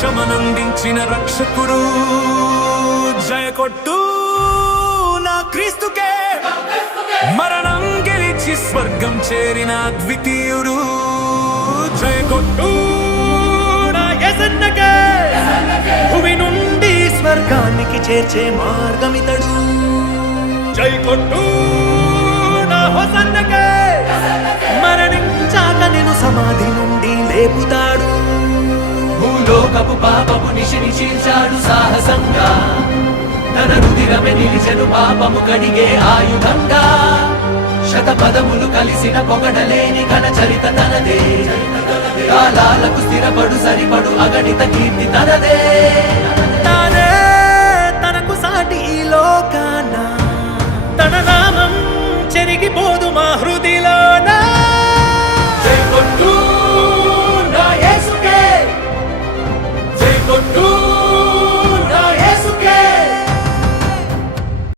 క్షమనందించిన రక్షకుడు. జయ కొట్టు నా క్రీస్తుకే, మరణం గెలిచి స్వర్గం చేరిన ద్వితీయుడు. జయ కొట్టు నా యేసన్నకే, భూమి నుండి స్వర్గానికి చేర్చే మార్గమితడు. జై కొట్టు నా హోసన్నకే, మరణించాక నేను సమాధి నుండి లేపుతాడు. భూలోకపు పాపపు నిశిని చీల్చాడు సాహసంగా, తన రుధిరమే నిలిచెను పాపము కడిగే ఆయుధంగా. శతపదములు కలిసిన పొగడలేని ఘన చరిత తనదే, కాలాలకు స్థిరపడు సరిపడు అగణిత కీర్తి తనదే.